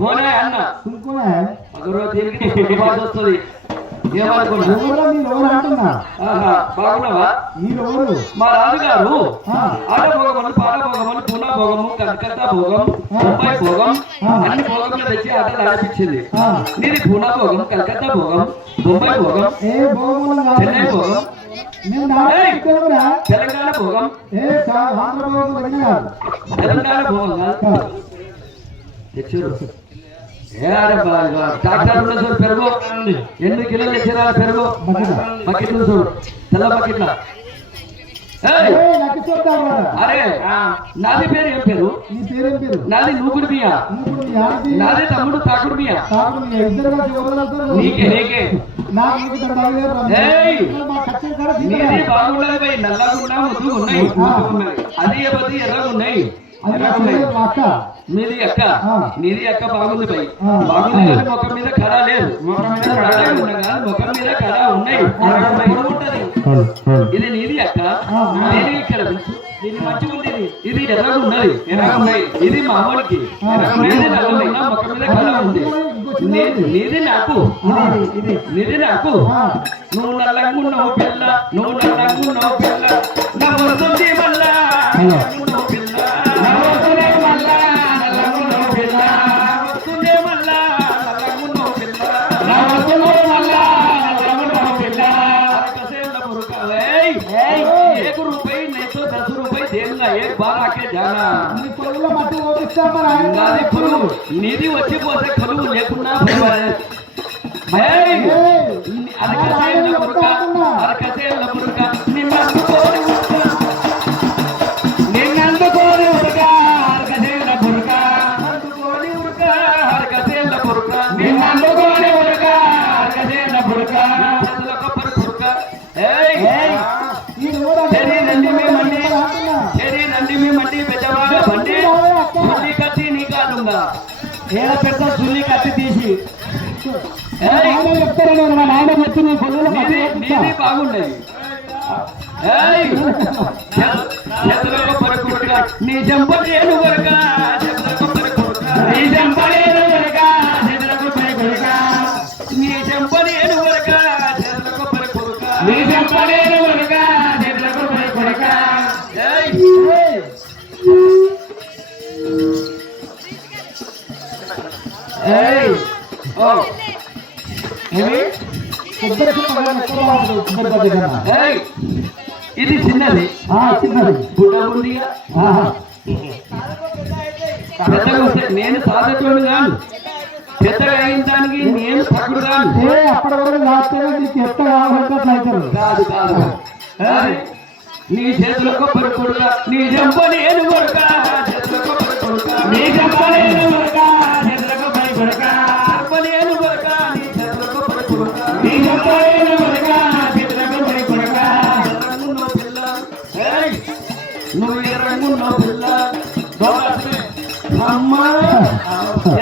घोड़ा है ना तुमको है मगर वो दिल की बात होती మీరు ఎవరు అంటున్నా ఆహా, బాగున్నావా? మీరు ఎవరు? మా రాజుగారు. ఆడభోగములు పాడభోగములు పునా భోగము కలకత్తా భోగం ముంబై భోగం అన్ని భోగములు తెచ్చి ఆట నడిపించింది. నీది పూనా భోగం కలకత్తా భోగం ముంబై భోగం చెన్నై భోగం తెలంగాణ భోగం తెలంగాణ భోగం. తెచ్చారు. ఏ డాక్టర్ ఉన్న చూడు పెరుగు. ఎన్ని కిలోలు తెచ్చిరా పెరుగు? బకెట్. చూడు. తెల్ల బకెట్ల! ఏ అరే నాది పేరు ఏం పేరు? నాది నూకుడు బియ్య. నాది తమ్ముడు తాకుడు బియ్య? నీకే నీది ముద్దుగా ఉన్నాయి. ముద్దుగున్నది. అది ఏపది ఎర్రగా ఉన్నాయి. నా మా అక్క నీది అక్క. నీది బాగుంది ఆ. బాగుంది ముఖం మీద కళ లేదు ముఖం మీద కళ ఉన్నా కానీ ముఖం మీద కళ ఉన్నాయి. ఉంటది ఇది నీది అక్క. నేను ఇక్కడ. ఇది మంచిగా ఉంది ఇది. ఎర్రగా ఉన్నది ఎర్రగా ఉన్నాయి ఇది మామూలుకి ఆ. నీది నల్లగా ఉన్నా ముఖం మీద కళ ఉంది నీ- నీది నాకు ఇది నీది నాకు. నువ్వు నల్లంగున్నావు పిల్ల నువ్వు నల్లంగున్నావు పిల్ల నవ్వుతుంది బాగా జానా నీ పొలంలో మట్టి ఓపిస్తా మరి ఆయన నాది కొలువు నీది వచ్చి పోతే కొలువు లేకున్నా పర్వాలేదు. ఏయ్! ఏయ్! పెద్ద సుల్లి కత్తి తీసి ఏయ్! ఆయన చెప్తారా నేను మా నాయన వచ్చి నీ పొలంలో నీది బాగుండేది! చేత- నీ ఇది చిన్నది. చిన్నది. పెద్దగా నేను సాధకుడు కాను పెద్దగా అయిన దానికి నేను కాను అప్పటి వరకు నీకు కావాలంటే కాదు కాదు! నీ చేతుల కొబ్బరి కొడుక నీ జంప నేను కొడుక. చేతుల కొబ్బరి కొడుక నీ జంప నేను నువ్వు ఎర్రంగున్న పిల్ల. దోమలే. అమ్మా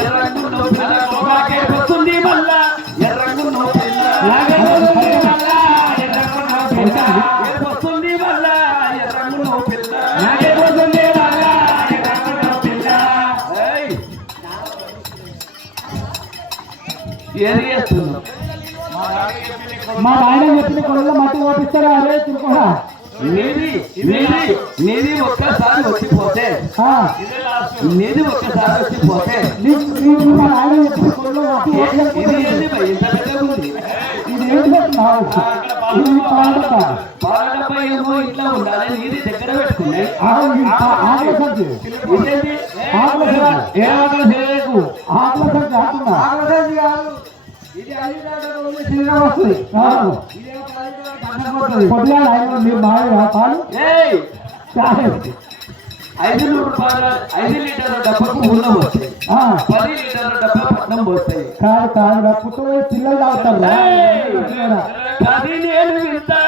ఎర్రంగున్న పిల్ల. గోవాకే వస్తుంది మళ్ళా ఎర్రంగున్న పిల్ల. వస్తుంది మళ్ళా ఎర్రంగున్న పిల్ల. వస్తుంది మళ్ళా ఎర్రంగున్న పిల్ల. చేస్తున్నావు? మా ఆయన చెప్పిన కొలలో మట్టి ఓపిస్తారా? అరే తిరుకోడా నీది నీది నీది ఒక్కసారి వచ్చిపోతే నీది ఒక్కసారి వచ్చిపోతే ఇది? ఏంది భయ్? ఇంత పెద్దగా ఉంది. పాలడపై ఏమో ఇట్లా ఉండాలి నీది దగ్గర పెట్టుకున్నాయి. ఏ ఆకలి చేయకు ఆకుల ఐదు రూపాయల ఐదు లీటర్ల డబ్బకు ఉన్నం వస్తాయి. పది లీటర్ల డబ్బా పట్నం పోస్తాయి కాదు కాదు పుట్టబోయే పిల్లలు తాగుతారు. అది నేను వింటా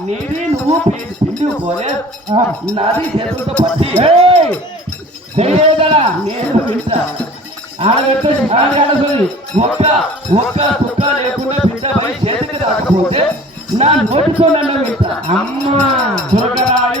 నీది నువ్వు పిండి పోలే. నాది చేతులతో పట్టి. నేను వింటా. ఒక్క ఒక్క కుక్క లేకుండా బిడ్డ పై చేతికి రాకపోతే నా నోటితో నన్ను వింటా. అమ్మా! దుర్గరాయి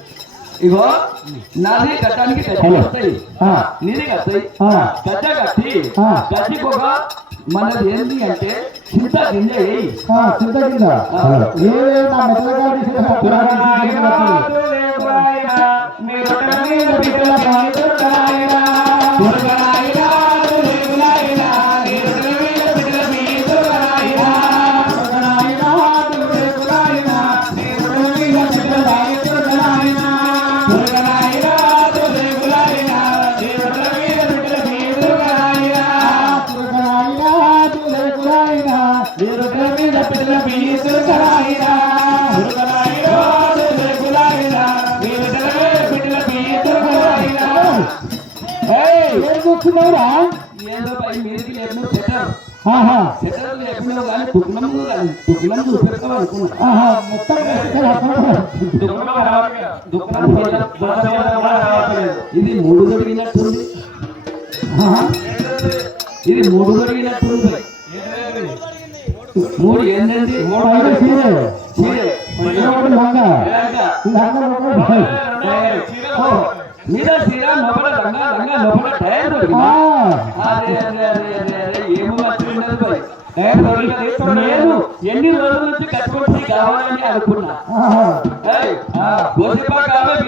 ఇగో నాది గడ్డానికి కట్టాయి నీది కట్టాయి గడ్డ కట్టి గడ్డిపోక మనది ఏంటి అంటే చింత గింజ చింత గింజ. కూర్చున్నావురా? ఏదో పై మీదకి లేకుండా పెట్టారు పెట్టడం లేకుండా ఇది మూడు దొరికినట్టుంది ఇది మూడు దొరికినట్టుంది మూడు నేను ఎన్ని రోజుల నుంచి కట్టుకుంటే కావాలని అనుకున్నా కావాలి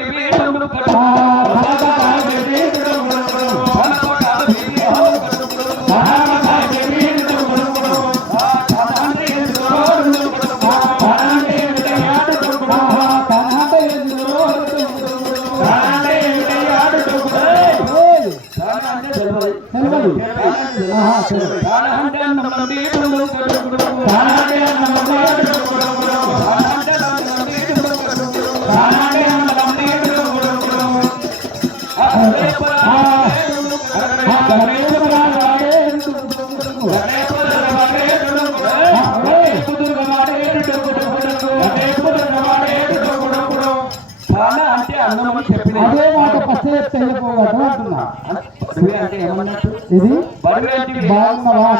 ఆ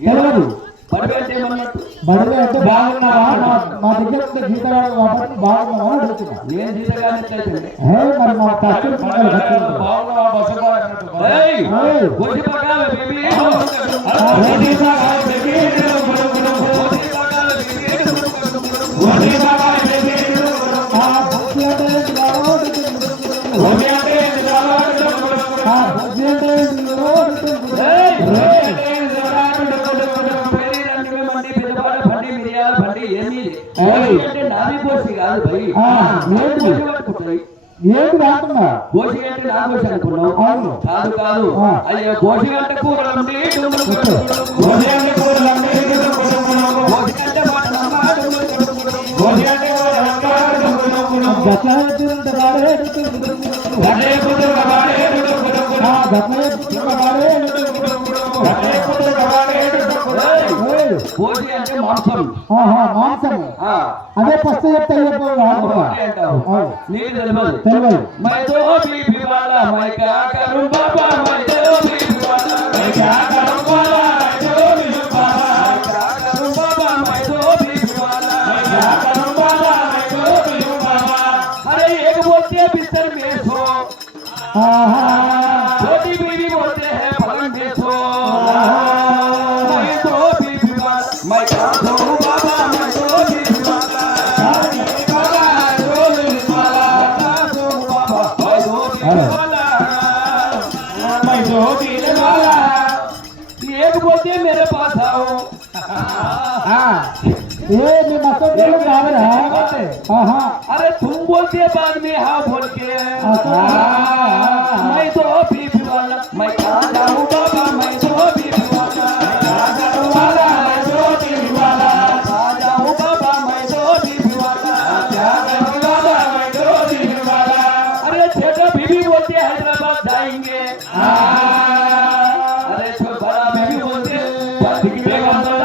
తెలియదు బడిలో అంటే బాగున్నావా మా దగ్గర ఉంటే గీతగాడు కాబట్టి బాగున్నావా అని అడుగుతున్నా నేను గీతగాడు మరి మా కష్టం బాగున్నావా గోషి అంటే నా గోషి అనుకున్నావు. కాదు కాదు. అయ్యో గోషి అంటే ఓకే. గోషి అంటే కూరలండి గోషి అంటే మాంసం ఆహా, మాంసము ఆ. అదే ఫస్ట్ చెప్తే చెప్పు ये मैं मसो के लोग गावे रहा हाँ हाँ। अरे तुम बोलते बाद में हाँ बोल के। हाँ, तो- हाँ, मैं तो भी वाला मैं खा जाऊँ बाबा मैं तो भी वाला खा जाऊँ वाला मैं तो भी वाला खा जाऊँ बाबा मैं तो भी वाला खा जाऊँ बाबा मैं तो भी वाला अरे छोटा बीबी बोलते हैदराबाद जाएँगे। हाँ। अरे छोटा बीबी बोलते बेगम तो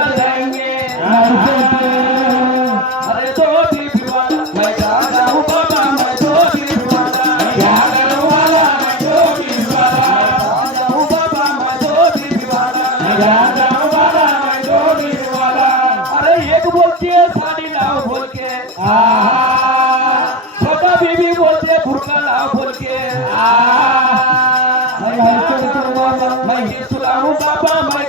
छोटा बीबी बोलते हैं लाओ बोल के मैं किस बाबा मैं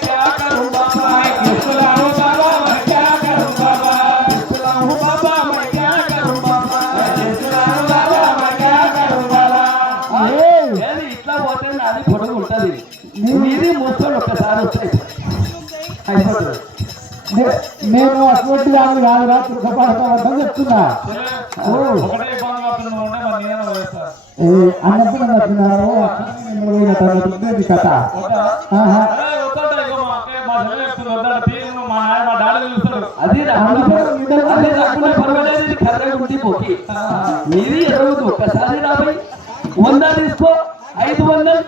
ఒక్కసారి రాబోయ్ వంద తీసుకో ఐదు వందలు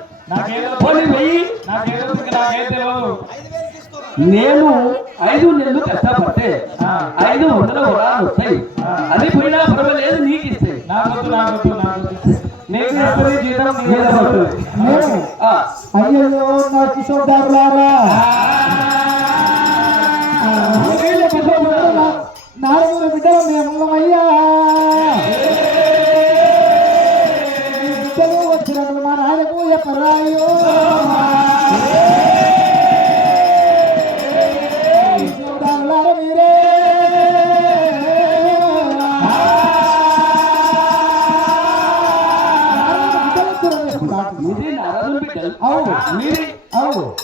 పోనీ వెయ్యి నాకేదో ఇంకా నాకేం తెలియదు నేను ఐదు నెలలు కష్టపడితే ఐదు వందల వరాలు వస్తాయి. అది పోయినా పర్వాలేదు నీకు ఇస్తాయి అయ్యో నా కిషోర్దారులారా. నాలుగు బిడ్డలు మేమయ్యా బిడ్డలు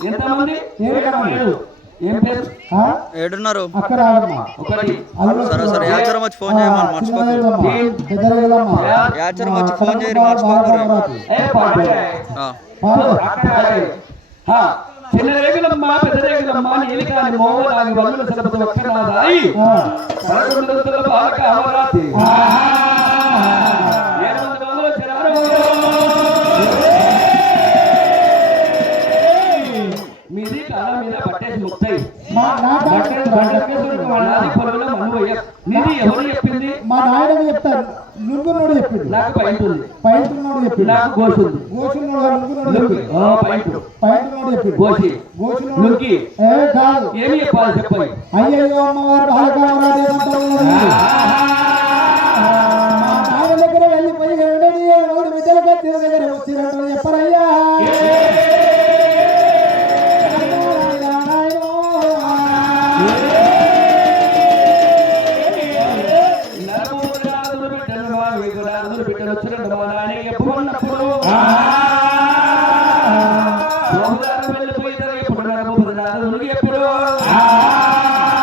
ఎంతమంది? ఏడు మంది. ఏడు. ఏం పేరు? ఆ? ఏడున్నారు. అక్కడ రాదమ్మా. ఒకటి. సరే సరే. యాచరం వచ్చి ఫోన్ చేయమని మర్చిపోకు యాచరం వచ్చి ఫోన్ చేయరు మర్చిపోకు ఏ పాటు ఆ, చిన్న రేగులమ్మ పెద్ద రేగులమ్మ నీలి కాని మోవలాగి వందల సలపతి ఒక్కనాదాయి పదకొండు బాలక అమరాతి గోసు ఉంది గోచున్నోడు నుంగున్నోడు లుంగి చెప్పిండు ఓ పైంట్ పైంటున్నోడు చెప్పిండు గోసి